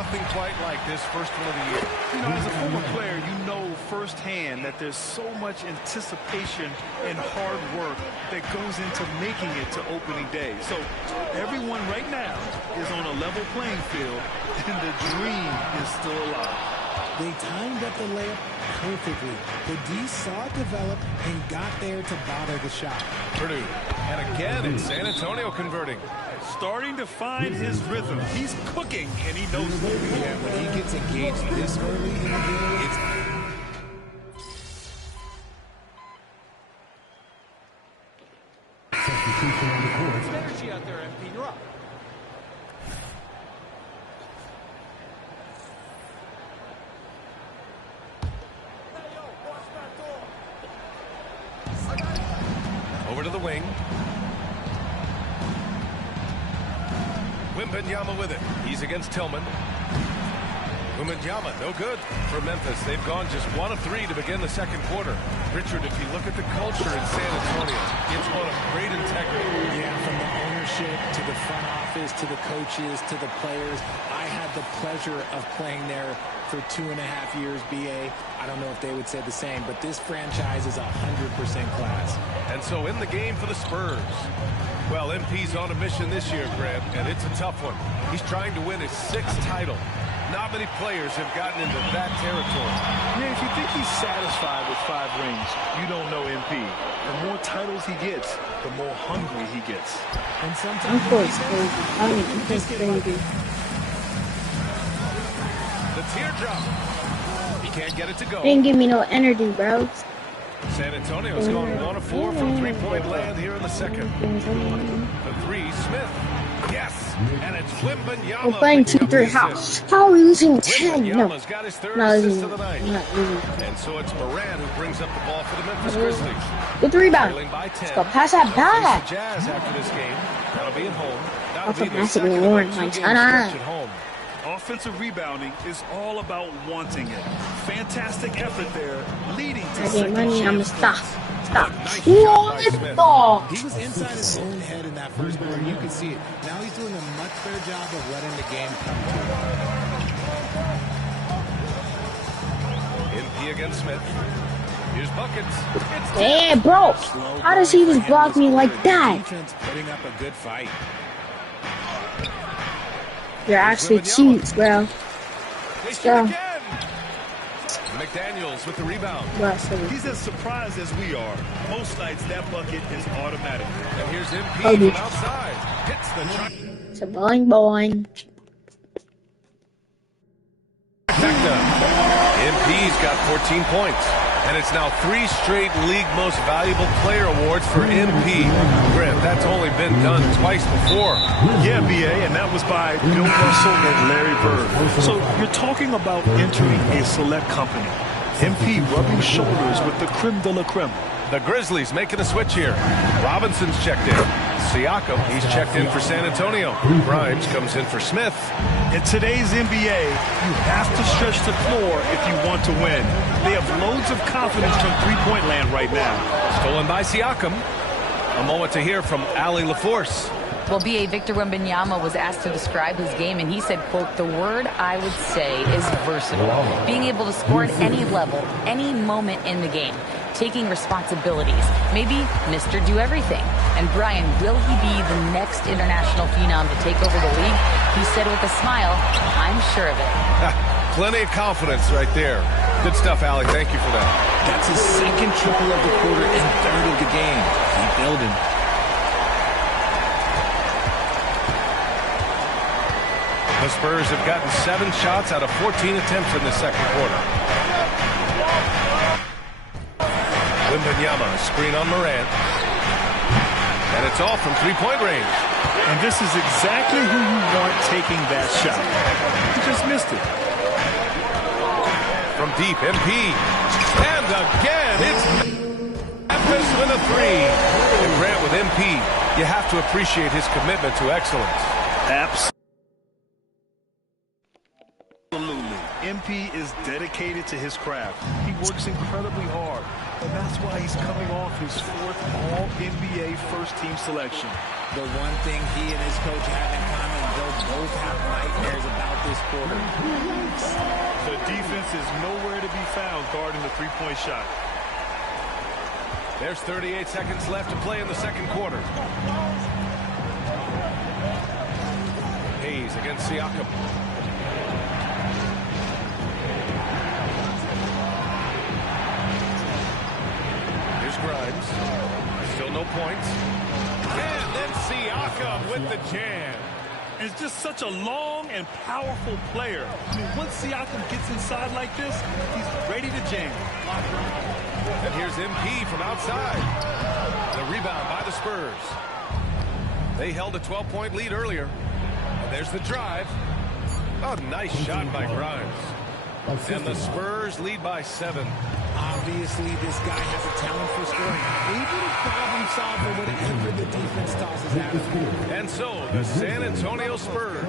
nothing quite like this first one of the year. You know, as a former player, you know firsthand that there's so much anticipation and hard work that goes into making it to opening day. So everyone right now is on a level playing field, and the dream is still alive. They timed up the layup perfectly. The D saw it develop and got there to bother the shot. Purdue. And again, it's San Antonio converting. Starting to find his rhythm. He's cooking, and he knows what to do. Yeah, when he gets engaged this early in the game, it's... Substitution on the court. Some energy out there, MP. You're up. Over to the wing. Wembanyama with it. He's against Tillman. Wembanyama, no good for Memphis. They've gone just 1 of 3 to begin the second quarter. Richard, if you look at the culture in San Antonio, it's one of great integrity. Yeah, from the ownership to the front office to the coaches to the players. I had the pleasure of playing there for 2.5 years, BA. I don't know if they would say the same, but this franchise is 100% class. And so in the game for the Spurs. Well, MP's on a mission this year, Grant, and it's a tough one. He's trying to win his 6th title. Not many players have gotten into that territory. Yeah, if you think he's satisfied with 5 rings, you don't know MP. The more titles he gets, the more hungry he gets. And sometimes The teardrop. He can't get it to go. They didn't give me no energy, bro. San Antonio's gone 1 of 4 from three-point land here in the second. The 3, Smith. Yes, and it's Wembanyama. We're playing 2-3 house. How are we losing 10? No. Wembanyama's got his 3rd Not assist losing. of the night. Not losing. And so it's Moran who brings up the ball for the Memphis Grizzlies. Good rebound. Trailing by 10. Let's go pass that They'll face back. the Jazz after this game. That'll be at home. That'll Also be the pass it second to of a Warren, 2-game like, stretch at home. Offensive rebounding is all about wanting it. Fantastic effort there, leading to I get second money, I'm gonna chance stop. points. Stop. Nice What shot by the Smith. dog? he was inside his own head in that first quarter. You could see it. Now he's doing a much better job of letting the game come to him. MP against Smith. Here's buckets. It's Hey, bro. How does he just block me like that? Defense putting up a good fight. You're actually cheats, bro. They shoot go. again. McDaniels with the rebound. Bro, so He's as surprised as we are. Most nights that bucket is automatic. And here's MP Oh, from dude. outside. Hits the try. it's a boing boing. MP's got 14 points. And it's now 3 straight league most valuable player awards for MP. Grant, that's only been done twice before. Yeah, BA, and that was by Bill Russell and Larry Bird. So you're talking about entering a select company. MP rubbing shoulders with the creme de la creme. The Grizzlies making a switch here. Robinson's checked in. Siakam, he's checked in for San Antonio. Grimes comes in for Smith. In today's NBA, you have to stretch the floor if you want to win. They have loads of confidence from three-point land right now. Stolen by Siakam. A moment to hear from Allie LaForce. Well, B.A. Victor Wembanyama was asked to describe his game, and he said, quote, "The word I would say is versatile. Being able to score at any level, any moment in the game. Taking responsibilities. Maybe Mr. Do Everything." And Brian, will he be the next international phenom to take over the league? He said with a smile, "I'm sure of it." Plenty of confidence right there. Good stuff, Allie. Thank you for that. That's his 2nd triple of the quarter and 3rd of the game. Keep building. The Spurs have gotten 7 shots out of 14 attempts in the second quarter. Wembanyama, screen on Morant. And it's all from three-point range. And this is exactly who you want taking that shot. He just missed it. From deep, MP. And again, it's Memphis with a 3. And Grant with MP, you have to appreciate his commitment to excellence. Absolutely. MP is dedicated to his craft. He works incredibly hard, and that's why he's coming off his 4th All-NBA first-team selection. The one thing he and his coach have in common, they'll both have nightmares about this quarter. The defense is nowhere to be found guarding the three-point shot. There's 38 seconds left to play in the second quarter. Hayes against Siakam. Here's Grimes. Still no points. And then Siakam with the jam. It's just such a long and powerful player. I mean, once Siakam gets inside like this, he's ready to jam. And here's MP from outside. The rebound by the Spurs. They held a 12-point lead earlier. And there's the drive. Oh, nice shot by Grimes. And the Spurs lead by 7. Obviously, this guy has a talent for scoring. Able to problem solve for whatever the defense tosses at him. And so, the San Antonio Spurs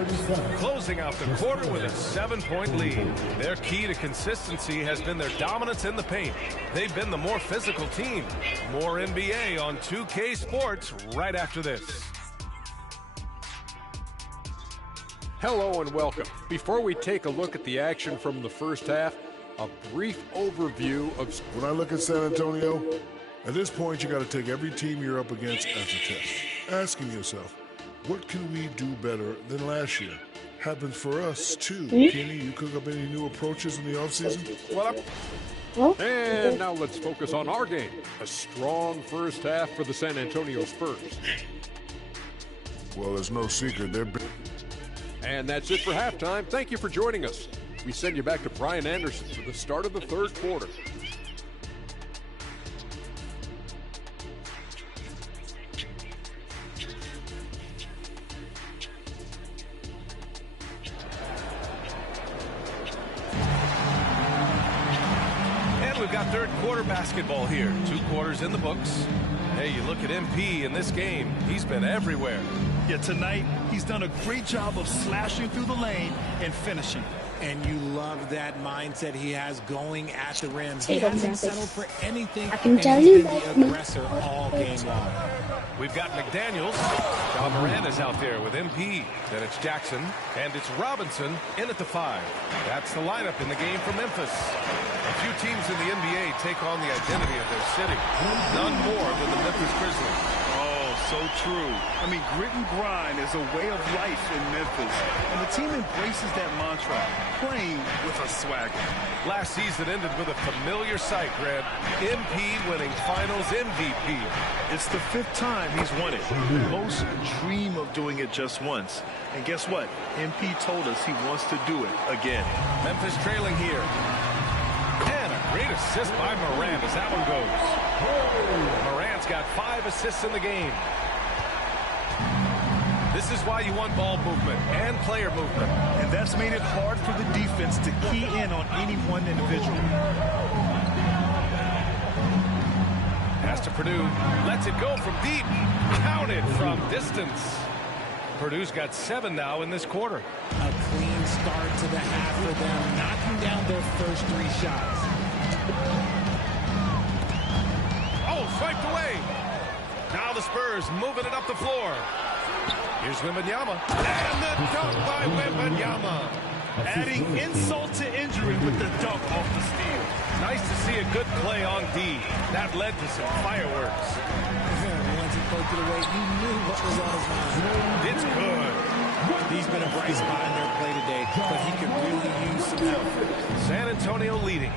closing out the quarter with a 7-point lead. Their key to consistency has been their dominance in the paint. They've been the more physical team. More NBA on 2K Sports right after this. Hello and welcome. Before we take a look at the action from the first half, a brief overview of... When I look at San Antonio, at this point you got to take every team you're up against as a test. Asking yourself, what can we do better than last year? Happens for us too. Kenny, you cook up any new approaches in the offseason? And now let's focus on our game. A strong first half for the San Antonio Spurs. Well, there's no secret. They're... And that's it for halftime. Thank you for joining us. We send you back to Brian Anderson for the start of the third quarter. And we've got third quarter basketball here. 2 quarters in the books. Hey, you look at MP in this game. He's been everywhere. Yeah, tonight he's done a great job of slashing through the lane and finishing. And you love that mindset he has going at the rim. He hasn't settled for anything. I can tell and he's you been that. the aggressor all game long. We've got McDaniels. John Moran is out there with MP. Then it's Jackson. And it's Robinson in at the 5. That's the lineup in the game for Memphis. A few teams in the NBA take on the identity of their city. None more than the Memphis Grizzlies. So true. I mean, grit and grind is a way of life in Memphis. And the team embraces that mantra, playing with a swagger. Last season ended with a familiar sight, Grant. MP winning Finals MVP. It's the 5th time he's won it. Most dream of doing it just once. And guess what? MP told us he wants to do it again. Memphis trailing here. And a great assist by Moran as that one goes. Moran's got 5 assists in the game. This is why you want ball movement and player movement. And that's made it hard for the defense to key in on any one individual. Pass to Purdue. Lets it go from deep. Counted from distance. Purdue's got 7 now in this quarter. A clean start to the half for them, knocking down their first 3 shots. Oh, swiped away. Now the Spurs moving it up the floor. Here's Wembanyama. And the dunk by Wembanyama. Adding insult to injury with the dunk off the steal. Nice to see a good play on D. That led to some fireworks. Once he poked it away, you knew what was on his mind. It's good. He's been a bright spot in their play today, but he could really use some help. San Antonio leading.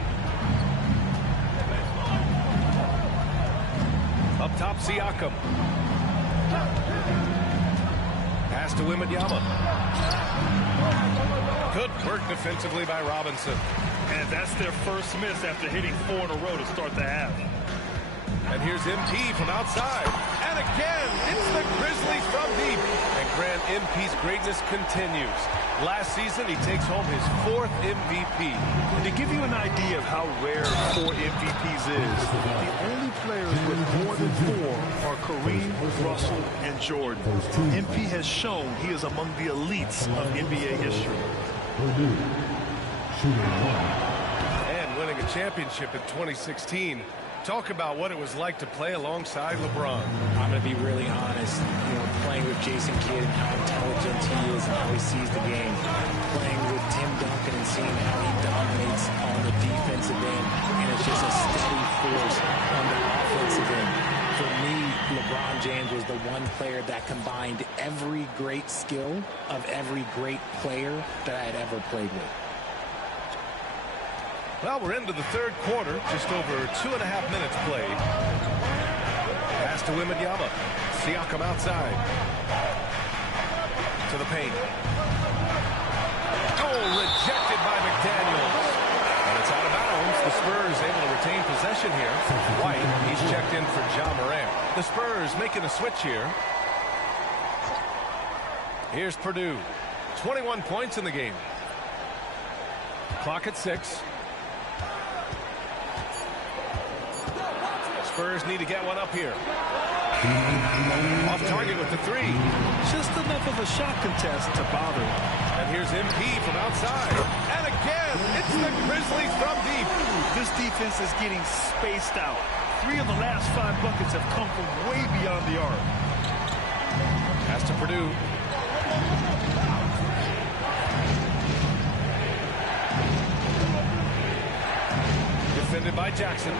Up top, Siakam. Pass to Wembanyama. Good work defensively by Robinson. And that's their first miss after hitting 4 in a row to start the half. And here's MP from outside. And again, it's the Grizzlies from deep. And Grant, MP's greatness continues. Last season, he takes home his 4th MVP. And to give you an idea of how rare 4 MVPs is, the only players with more than 4 are Kareem, Russell, and Jordan. MP has shown he is among the elites of NBA history. And winning a championship in 2016. Talk about what it was like to play alongside LeBron. I'm going to be really honest, playing with Jason Kidd and how intelligent he is and how he sees the game. Playing with just a steady force on the offensive end. For me, LeBron James was the one player that combined every great skill of every great player that I had ever played with. Well, we're into the third quarter, just over 2.5 minutes played. Pass to Wembanyama. Siakam outside. To the paint. Oh, rejected by McDaniels. And it's out of bounds. The Spurs able to retain possession here. White, he's checked in for Ja Morant. The Spurs making a switch here. Here's Purdue. 21 points in the game. Clock at 6. Spurs need to get one up here. Off target with the 3. Just enough of a shot contest to bother. And here's MP from outside. And again, it's the Grizzlies from deep. This defense is getting spaced out. 3 of the last 5 buckets have come from way beyond the arc. Pass to Purdue. Defended by Jackson.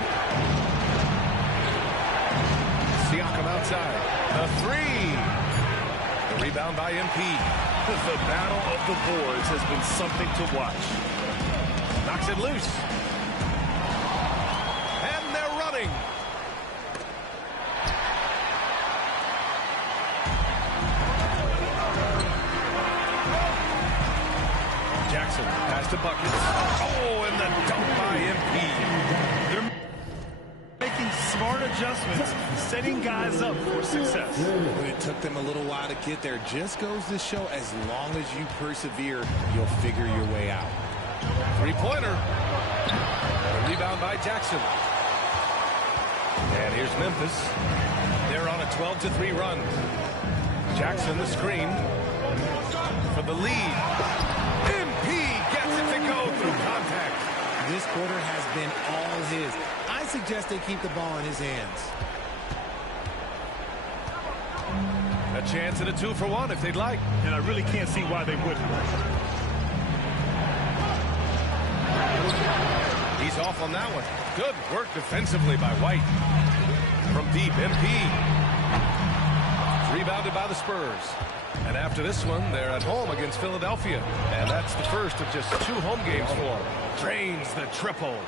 Siakam outside. The 3. The rebound by MP. The battle of the boards has been something to watch. Knocks it loose. And they're running. Jackson pass to buckets. Oh, and the dunk by MP. They're making smart adjustments, setting guys up for success. It took them a little while to get there. Just goes to show, as long as you persevere, you'll figure your way out. Three-pointer. The rebound by Jackson. And here's Memphis. They're on a 12-3 run. Jackson the screen for the lead. MP gets it to go through contact. This quarter has been all his. I suggest they keep the ball in his hands. A chance at a 2-for-1 if they'd like. And I really can't see why they wouldn't. He's off on that one. Good work defensively by White. From deep, MP. Rebounded by the Spurs. And after this one, they're at home against Philadelphia. And that's the first of just 2 home games for them. Drains the triple.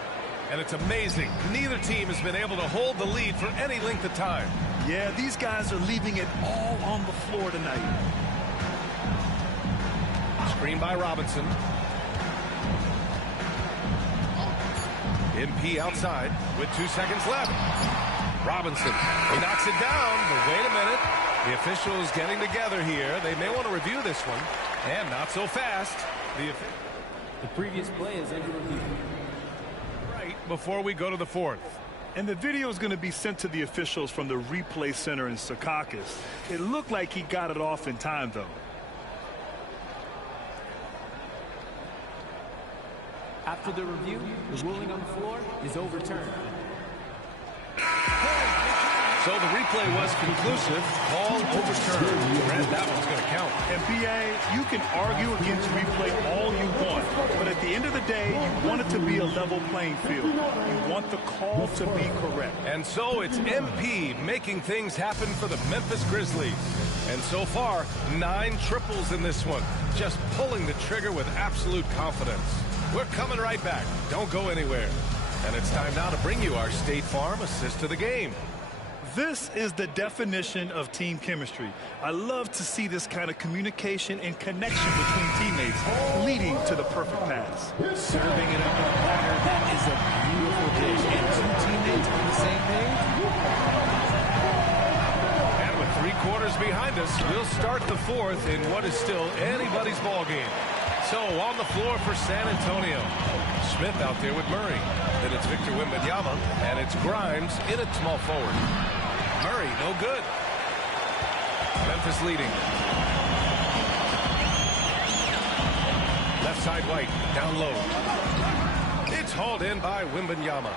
And it's amazing. Neither team has been able to hold the lead for any length of time. Yeah, these guys are leaving it all on the floor tonight. Screen by Robinson. MP outside with 2 seconds left. Robinson, he knocks it down, but wait a minute. The officials getting together here. They may want to review this one, and not so fast. The previous play is under review. Right before we go to the 4th. And the video is going to be sent to the officials from the replay center in Secaucus. It looked like he got it off in time, though. After the review, the ruling on the floor is overturned. So the replay was conclusive. Call overturned. Brad, that one's going to count. And BA, you can argue against replay all you want, but at the end of the day, you want it to be a level playing field. You want the call to be correct. And so it's MP making things happen for the Memphis Grizzlies. And so far, 9 triples in this one. Just pulling the trigger with absolute confidence. We're coming right back. Don't go anywhere. And it's time now to bring you our State Farm assist to the game. This is the definition of team chemistry. I love to see this kind of communication and connection between teammates leading to the perfect pass. Serving it up on a platter, that is a beautiful dish. And 2 teammates on the same page. And with 3 quarters behind us, we'll start the 4th in what is still anybody's ball game. So on the floor for San Antonio. Smith out there with Murray. Then it's Victor Wembanyama, and it's Grimes in at small forward. Murray, no good. Memphis leading. Left side White, down low. It's hauled in by Wembanyama.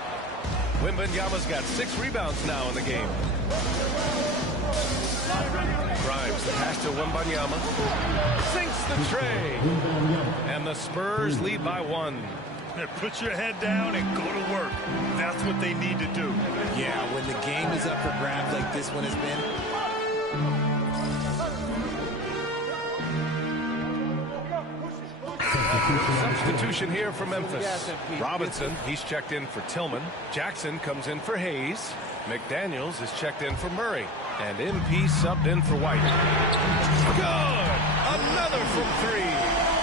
Wembanyama's got 6 rebounds now in the game. Grimes, the pass to Wembanyama. Sinks the tray. And the Spurs lead by 1. Put your head down and go to work. That's what they need to do. Yeah, when the game is up for grabs like this one has been. Substitution here for Memphis. Robinson, he's checked in for Tillman. Jackson comes in for Hayes. McDaniels is checked in for Murray. And MP subbed in for White. Good! Another from three.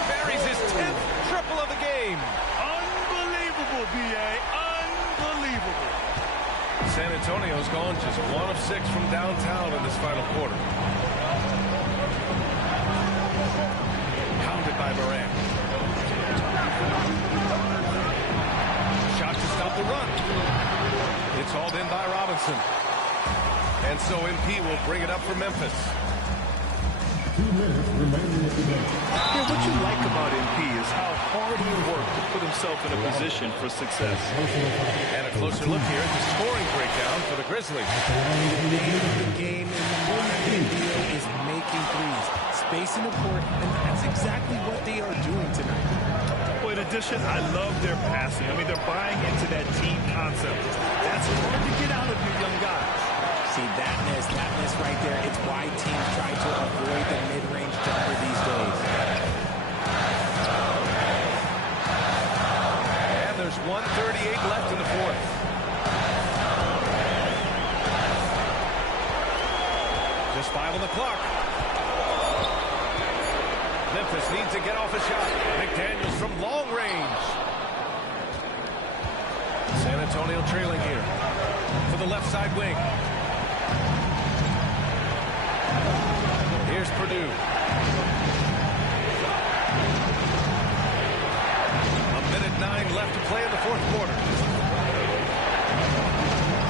Buries his 10th triple of the game. Unbelievable, B.A. Unbelievable. San Antonio's gone just 1 of 6 from downtown in this final quarter. Pounded by Moran. Shot to stop the run. It's hauled in by Robinson. And so MP will bring it up for Memphis. 2 minutes remaining in the game. Yeah, what you like about MP is how hard he worked to put himself in a position for success. And a closer look here at the scoring breakdown for the Grizzlies. The name of the game in the modern NBA is making threes, spacing the court, and that's exactly what they are doing tonight. Well, in addition, I love their passing. I mean, they're buying into that team concept. That's hard to get out of your young guys. See, that miss right there, it's why teams try to avoid the mid-range jumper these days. And there's 1:38 left in the fourth. Just 5 on the clock. Memphis needs to get off a shot. McDaniels from long range. San Antonio trailing here for the left side wing. Here's Purdue. A minute 9 left to play in the fourth quarter.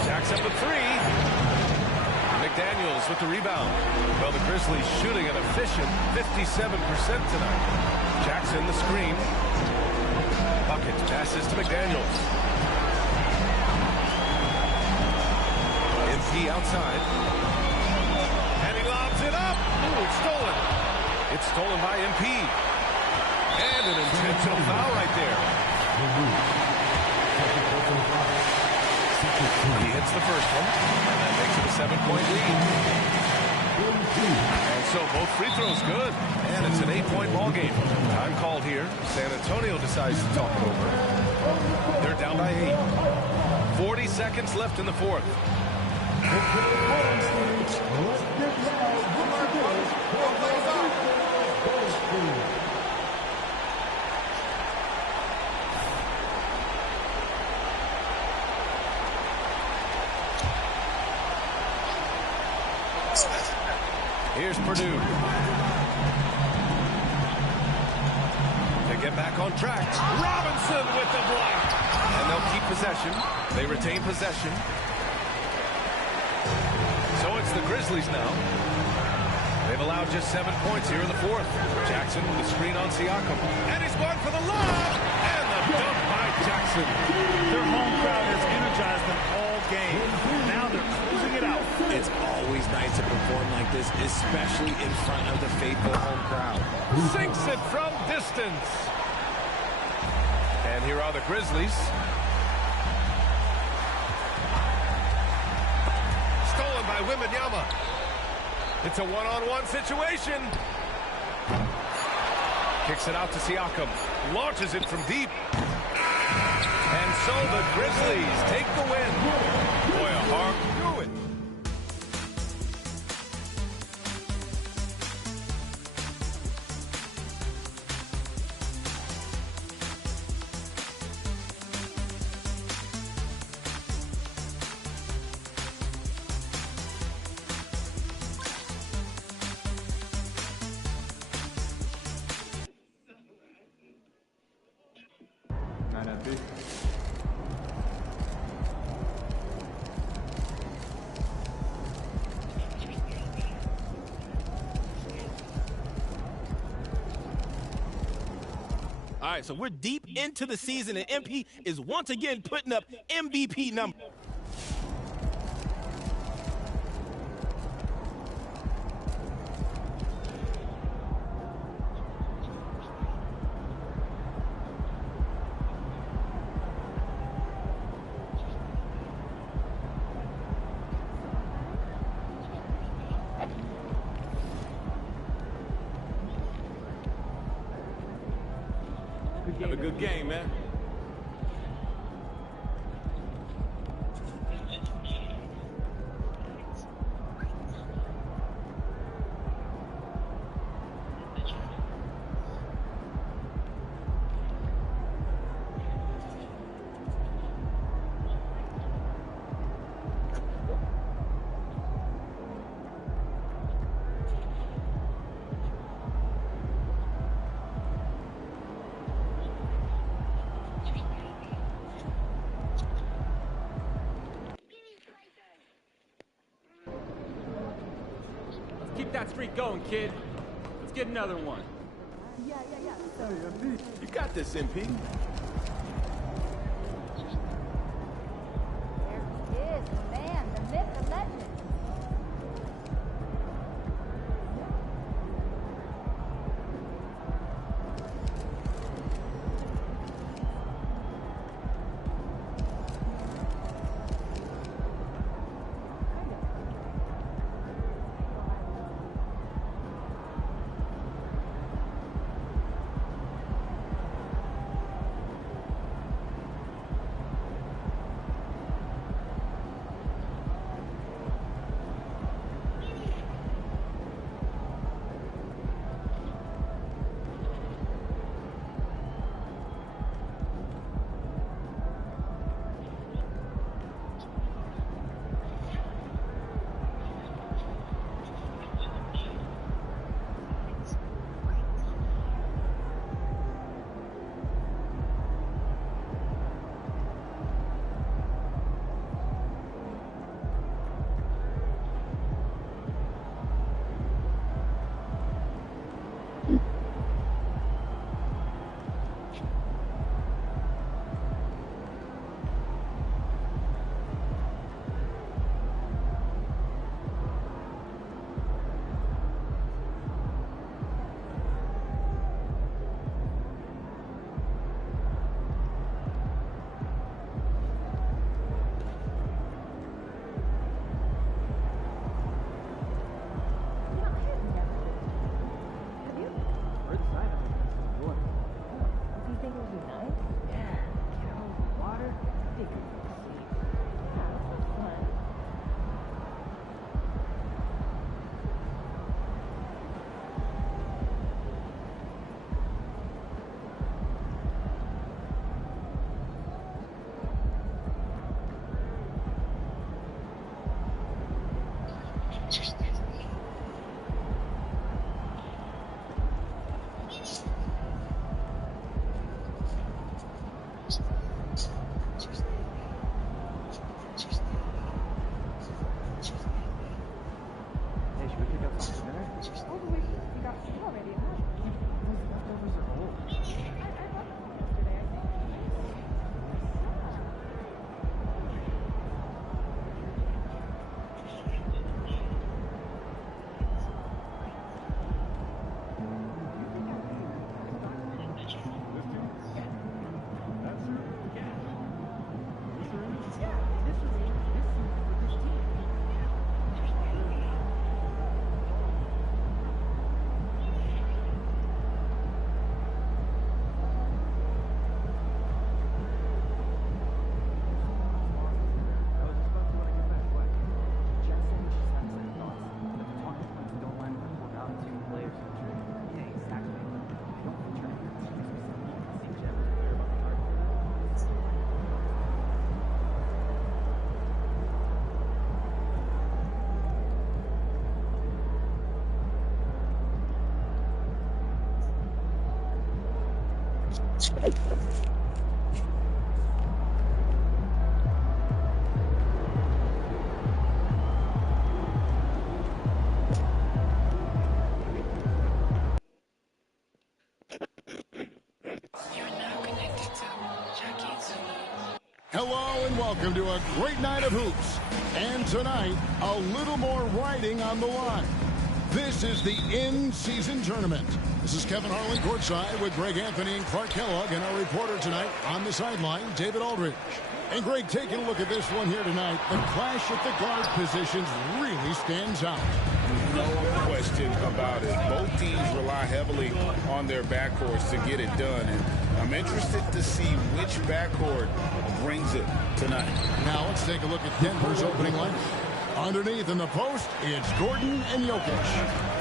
Jacks up a 3. McDaniels with the rebound. Well, the Grizzlies shooting an efficient 57% tonight. Jackson the screen. Bucket passes to McDaniels. MP outside. And he lobs it up. Ooh, it's stolen. It's stolen by MP. And an intentional foul right there. He hits the first one, and that makes it a 7-point lead. And so both free throws good, and it's an 8-point ball game. Time called here. San Antonio decides to talk it over. They're down by 8. 40 seconds left in the fourth. Here's Purdue. To get back on track. Robinson with the block. And they'll keep possession. They retain possession. So it's the Grizzlies now. They've allowed just 7 points here in the fourth. Jackson with the screen on Siakam. And he's going for the lob. And the dunk by Jackson. Their home crowd has energized them all game. Now they're closing it out. It's always nice to perform like this, especially in front of the faithful home crowd. Sinks it from distance. And here are the Grizzlies. Stolen by Wembanyama. It's a one-on-one situation. Kicks it out to Siakam. Launches it from deep. And so the Grizzlies take the win. Boy, a hard through it. All right, so we're deep into the season, and MP is once again putting up MVP numbers. Have a good game, man. Keep that streak going, kid. Let's get another one. Yeah. You got this, MP. There he is, the man, the myth, the legend. Hello and welcome to a great night of hoops. And tonight, a little more riding on the line. This is the in-season tournament. This is Kevin Harlan courtside with Greg Anthony and Clark Kellogg, and our reporter tonight on the sideline, David Aldridge. And Greg, taking a look at this one here tonight, the clash at the guard positions really stands out. No question about it. Both teams rely heavily on their backcourts to get it done. And I'm interested to see which backcourt brings it tonight. Now let's take a look at Denver's opening lineup. Underneath in the post, it's Gordon and Jokic.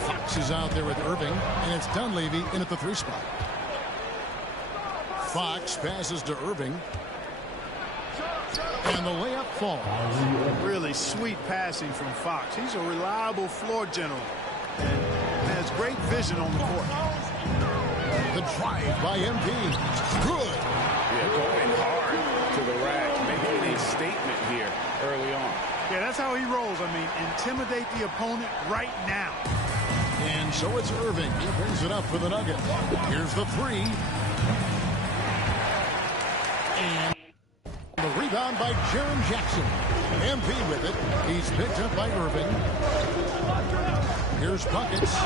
Fox is out there with Irving, and it's Dunleavy in at the 3 spot. Fox passes to Irving. And the layup falls. Really sweet passing from Fox. He's a reliable floor general and has great vision on the court. The drive by MP. Good. Yeah, going hard to the rack, making a statement here early on. Yeah, that's how he rolls. I mean, intimidate the opponent right now. And so it's Irving. He brings it up for the Nuggets. Here's the 3. And the rebound by Jaren Jackson. MP with it. He's picked up by Irving. Here's buckets.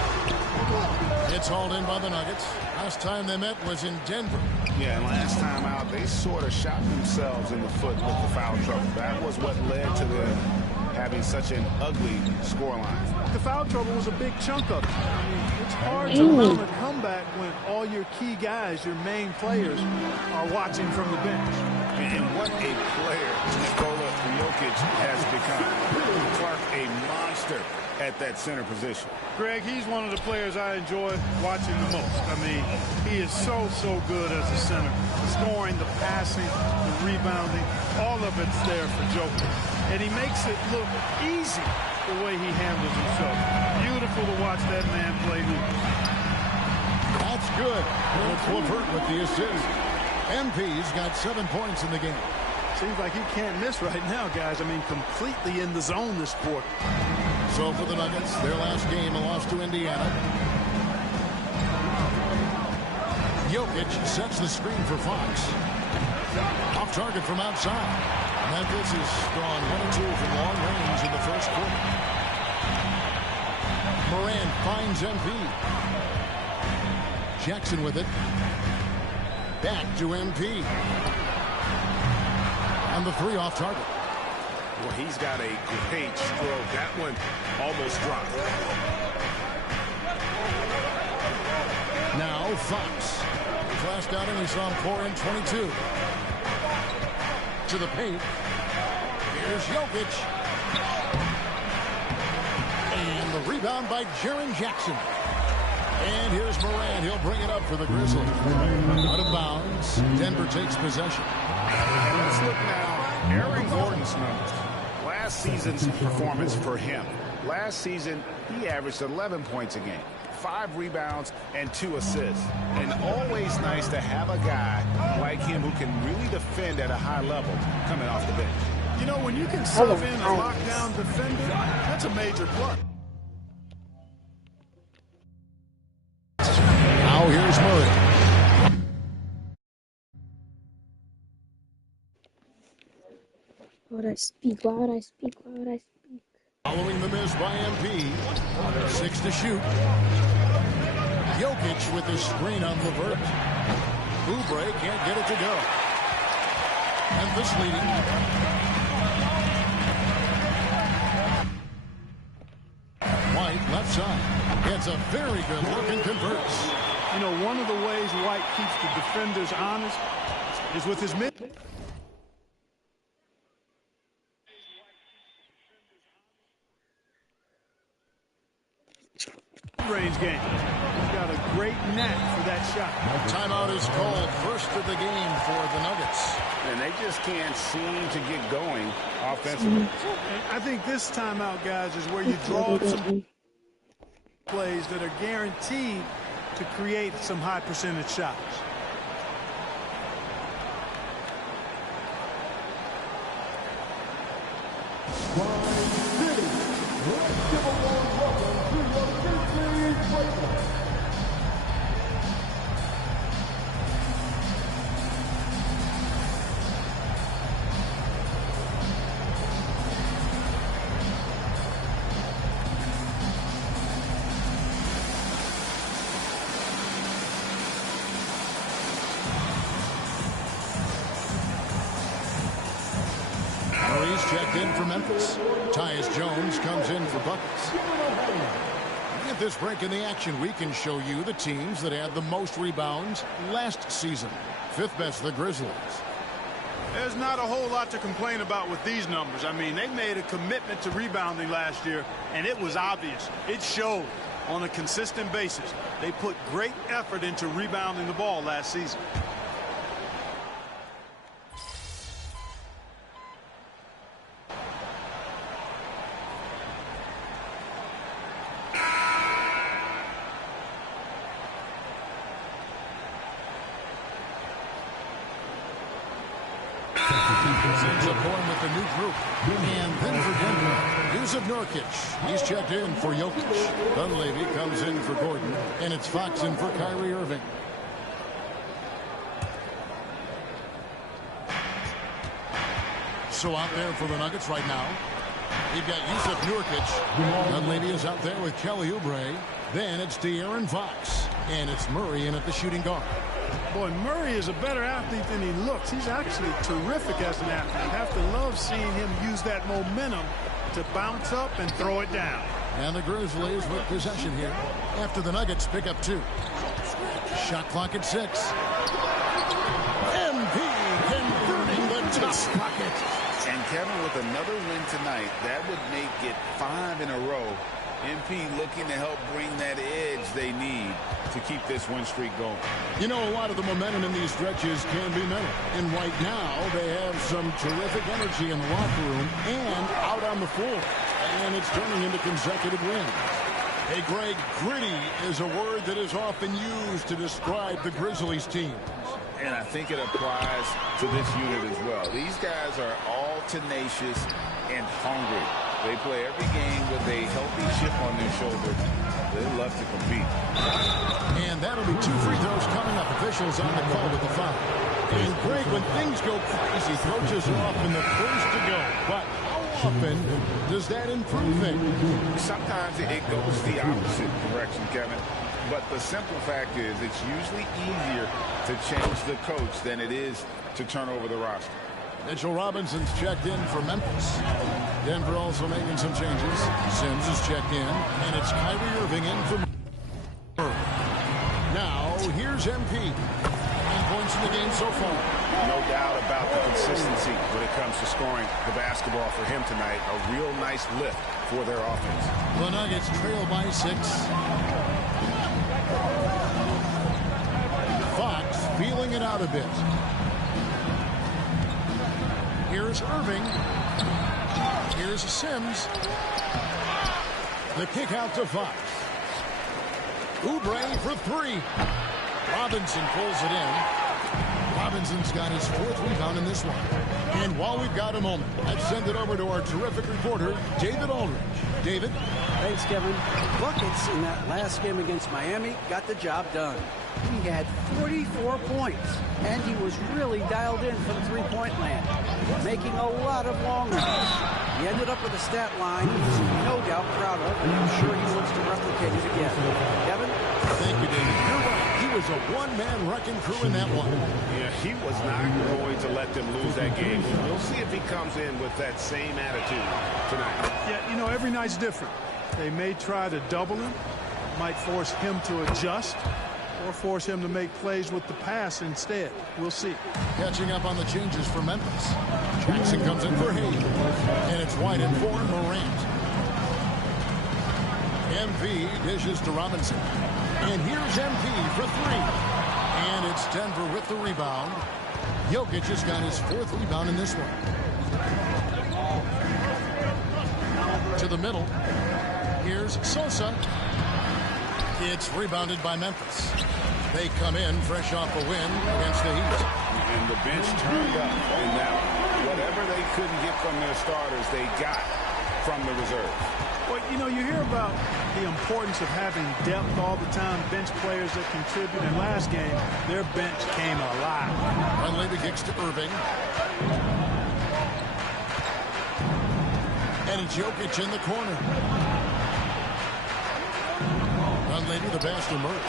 It's hauled in by the Nuggets. Last time they met was in Denver. Yeah, and last time out, they sort of shot themselves in the foot with the foul trouble. That was what led to them having such an ugly scoreline. The foul trouble was a big chunk of it. I mean, it's hard to mount a comeback when all your key guys, your main players, are watching from the bench. And what a player Nikola Jokic has become. Clark, a monster at that center position. Greg, he's one of the players I enjoy watching the most. I mean, he is so good as a center. Scoring, the passing, the rebounding, all of it's there for Jokic. And he makes it look easy the way he handles himself. Beautiful to watch that man play hoop. That's good. It's LeVert with the assist. MP's got 7 points in the game. Seems like he can't miss right now, guys. I mean, completely in the zone this quarter. So for the Nuggets, their last game, a loss to Indiana. Jokic sets the screen for Fox. Off target from outside. Memphis has gone 1 or 2 from long range in the first quarter. Moran finds MP. Jackson with it. Back to MP. And the 3 off target. Well, he's got a great stroke. That one almost dropped. Now Fox. Flashed out and he saw him pour in 22. To the paint. Here's Jokic. And the rebound by Jaren Jackson. And here's Moran. He'll bring it up for the Grizzlies. Out of bounds. Denver takes possession. Let's look now. Aaron Gordon's numbers. Last season's performance for him. Last season, he averaged 11 points a game, 5 rebounds, and 2 assists. And always nice to have a guy like him who can really defend at a high level coming off the bench. You know, when you can sub in a lockdown defender, that's a major plus. Now here's Murray. Why would I speak? Why would I speak? Why would I speak? Following the miss by MP. 6 to shoot. Jokic with the screen on LeVert. Oubre can't get it to go. Memphis leading. White left side. Gets a very good look and converts. You know, one of the ways White keeps the defenders honest is with his mid. Range game. He's got a great knack for that shot. Timeout is called. First of the game for the Nuggets. And they just can't seem to get going offensively. I think this timeout, guys, is where you draw up some plays that are guaranteed to create some high percentage shots. Checked in for Memphis. Tyus Jones comes in for buckets. At this break in the action, we can show you the teams that had the most rebounds last season. Fifth best, the Grizzlies. There's not a whole lot to complain about with these numbers. I mean, they made a commitment to rebounding last year, and it was obvious. It showed on a consistent basis. They put great effort into rebounding the ball last season. Sends a point with the new group. And then for Denver, Yusuf Nurkic. He's checked in for Jokic. Dunleavy comes in for Gordon. And it's Fox in for Kyrie Irving. So out there for the Nuggets right now, you've got Yusuf Nurkic. Dunleavy is out there with Kelly Oubre. Then it's De'Aaron Fox. And it's Murray in at the shooting guard. Boy, Murray is a better athlete than he looks. He's actually terrific as an athlete. You have to love seeing him use that momentum to bounce up and throw it down. And the Grizzlies with possession here after the Nuggets pick up 2. Shot clock at 6. MP converting the top bucket. And Kevin, with another win tonight, that would make it 5 in a row. MP looking to help bring that edge they need to keep this win streak going. You know, a lot of the momentum in these stretches can be mental. And right now, they have some terrific energy in the locker room and out on the floor. And it's turning into consecutive wins. Hey, Greg, gritty is a word that is often used to describe the Grizzlies team. And I think it applies to this unit as well. These guys are all tenacious and hungry. They play every game with a healthy chip on their shoulder. They love to compete. And that'll be 2 free throws coming up. Officials on the call with the foul. And Greg, when things go crazy, coaches are often the first to go. But how often does that improve things? Sometimes it goes the opposite direction, Kevin. But the simple fact is it's usually easier to change the coach than it is to turn over the roster. Mitchell Robinson's checked in for Memphis. Denver also making some changes. Sims is checked in, and it's Kyrie Irving in for Murray. Now, here's MP. 9 points in the game so far. No doubt about the consistency when it comes to scoring the basketball for him tonight. A real nice lift for their offense. The Nuggets trail by 6. Fox feeling it out a bit. Here's Irving. Here's Sims. The kick out to Fox. Oubre for 3. Robinson pulls it in. Robinson's got his 4th rebound in this one. And while we've got a moment, let's send it over to our terrific reporter, David Aldridge. David? Thanks, Kevin. Buckets in that last game against Miami got the job done. He had 44 points, and he was really dialed in from three-point land, making a lot of long runs. He ended up with a stat line he's no doubt proud of, and I'm sure he looks to replicate it again. Kevin? Thank you, David. You're right. He was a one-man wrecking crew in that one. Yeah, he was not going to let them lose that game. We'll see if he comes in with that same attitude tonight. Yeah, you know, every night's different. They may try to double him, might force him to adjust, or force him to make plays with the pass instead. We'll see. Catching up on the changes for Memphis. Jackson comes in for Hayes. And it's White in for Morant. MP dishes to Robinson. And here's MP for 3. And it's Denver with the rebound. Jokic has got his 4th rebound in this one. To the middle. Here's Sosa. It's rebounded by Memphis. They come in fresh off a win against the Heat. And the bench turned up. And now, whatever they couldn't get from their starters, they got from the reserve. Well, you know, you hear about the importance of having depth all the time, bench players that contribute. In last game, their bench came alive. Dunleavy kicks to Irving. And it's Jokic in the corner. Dunleavy the pass to Murray.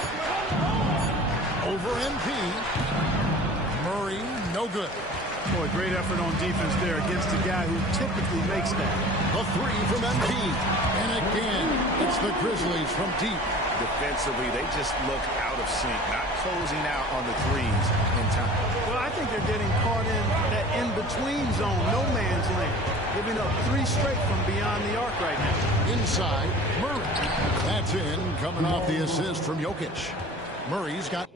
Over MP. Murray, no good. Boy, great effort on defense there against a guy who typically makes that. The 3 from MP. And again, it's the Grizzlies from deep. defensively, they just look out of sync, not closing out on the threes in time. Well, I think they're getting caught in that in-between zone, no man's land, giving up 3 straight from beyond the arc right now. Inside, Murray. That's in, coming off the assist from Jokic. Murray's got